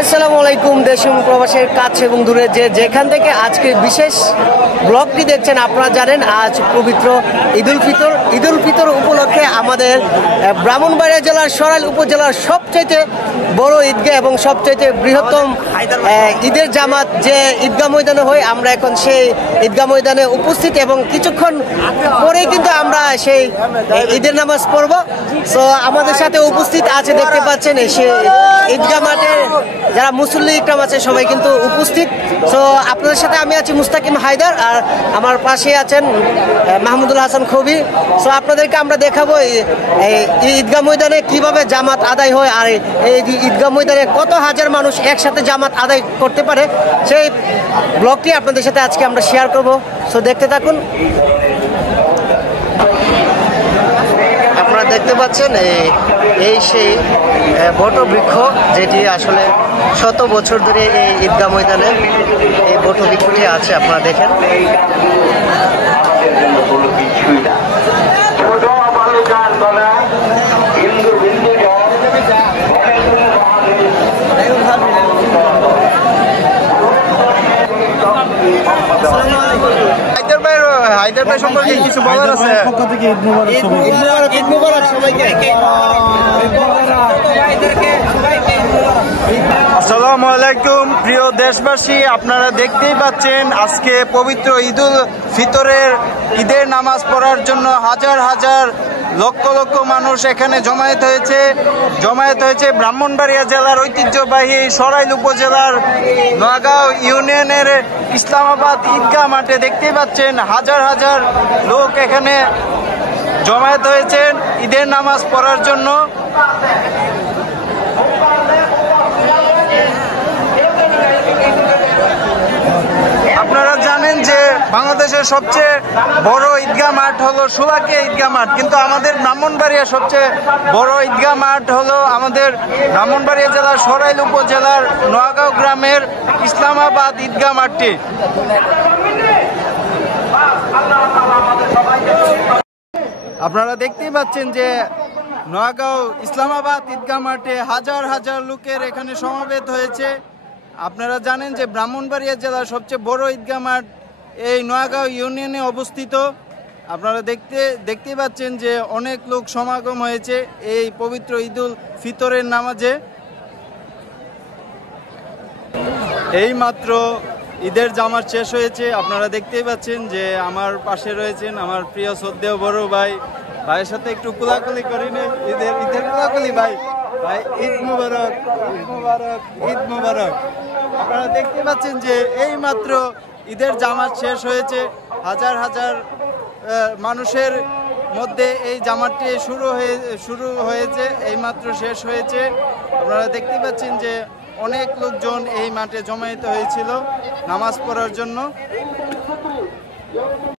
আসসালামু আলাইকুম। দেশ এবং প্রবাসের কাছে এবং দূরে যেখান থেকে আজকে বিশেষ ব্লগটি দেখছেন, আপনারা জানেন আজ পবিত্র ঈদুল ফিতর উপলক্ষে আমাদের ব্রাহ্মণবাড়িয়া জেলার সরাইল উপজেলার সবচেয়ে বড় ঈদগাহ এবং সবচেয়ে বৃহত্তম ঈদের জামাত যে ঈদগাহ ময়দানে হয়, আমরা এখন সেই ঈদগাহ ময়দানে উপস্থিত এবং কিছুক্ষণ পরেই কিন্তু আমরা সেই ঈদের নামাজ পড়ব। সো আমাদের সাথে উপস্থিত আছে, দেখতে পাচ্ছেন সেই ঈদগাহ মাঠে যারা মুসল্লি ইকরাম আছে সবাই কিন্তু উপস্থিত। সো আপনাদের সাথে আমি আছি মুস্তাকিম হায়দার, আর আমার পাশে আছেন মাহমুদুল হাসান খবি। সো আপনাদেরকে আমরা দেখাবো এই ঈদগাহ ময়দানে কিভাবে জামাত আদায় হয়, আর এই ঈদগাহ ময়দানে কত হাজার মানুষ একসাথে জামাত আদায় করতে পারে, সেই ব্লগটি আপনাদের সাথে আজকে আমরা শেয়ার করব। সো দেখতে থাকুন। আপনারা দেখতে পাচ্ছেন এই সেই বটবৃক্ষ, যেটি আসলে শত বছর ধরে এই ঈদগাহ ময়দানে এই বটবৃক্ষটি আছে। আপনারা দেখেন হায়দার ভাই সম্পর্কে কিছু বলার আছে। আসসালামু আলাইকুম প্রিয় দেশবাসী, আপনারা দেখতেই পাচ্ছেন আজকে পবিত্র ঈদুল ফিতরের ঈদের নামাজ পড়ার জন্য হাজার হাজার লক্ষ লক্ষ মানুষ এখানে জমায়েত হয়েছে ব্রাহ্মণবাড়িয়া জেলার ঐতিহ্যবাহী সরাইল উপজেলার নোয়াগাঁও ইউনিয়নের ইসলামাবাদ ঈদগাহ মাঠে। দেখতেই পাচ্ছেন হাজার হাজার লোক এখানে জমায়েত হয়েছেন ঈদের নামাজ পড়ার জন্য। আপনারা জানেন যে বাংলাদেশের সবচেয়ে বড় ঈদগাহ মাঠ হলো শোলাকিয়া ঈদগাহ মাঠ, কিন্তু আমাদের ব্রাহ্মণবাড়িয়া সবচেয়ে বড় ঈদগাহ মাঠ হলো আমাদের ব্রাহ্মণবাড়িয়া জেলার সরাইল উপজেলার নোয়াগাঁও গ্রামের ইসলামাবাদ ঈদগাহ মাঠটি। আপনারা দেখতেই পাচ্ছেন যে নোয়াগাঁও ইসলামাবাদ ঈদগাহ মাঠে হাজার হাজার লোকের এখানে সমাবেত হয়েছে। আপনারা জানেন যে ব্রাহ্মণবাড়িয়া জেলার সবচেয়ে বড় ঈদগাহ মাঠ এই নোয়াগাঁও ইউনিয়নে অবস্থিত। আপনারা দেখতেই পাচ্ছেন যে অনেক লোক সমাগম হয়েছে এই পবিত্র ঈদুল ফিতরের নামাজে। এই মাত্র ঈদের জামাত শেষ হয়েছে। আপনারা দেখতেই পাচ্ছেন যে আমার পাশে রয়েছেন আমার প্রিয় শ্রদ্ধেয় বড় ভাইয়ের সাথে একটু কুলাকুলি করি না, ঈদের কুলাকুলি। ভাই ঈদ মুবারক, ঈদ মুবারক, ঈদ মুবারক। আপনারা দেখতে পাচ্ছেন যে এই মাত্র ঈদের জামাত শেষ হয়েছে। হাজার হাজার মানুষের মধ্যে এই জামাতটি শুরু হয়েছে, এই মাত্র শেষ হয়েছে। আপনারা দেখতে পাচ্ছেন যে অনেক লোকজন এই মাঠে জমায়েত হয়েছিল নামাজ পড়ার জন্য।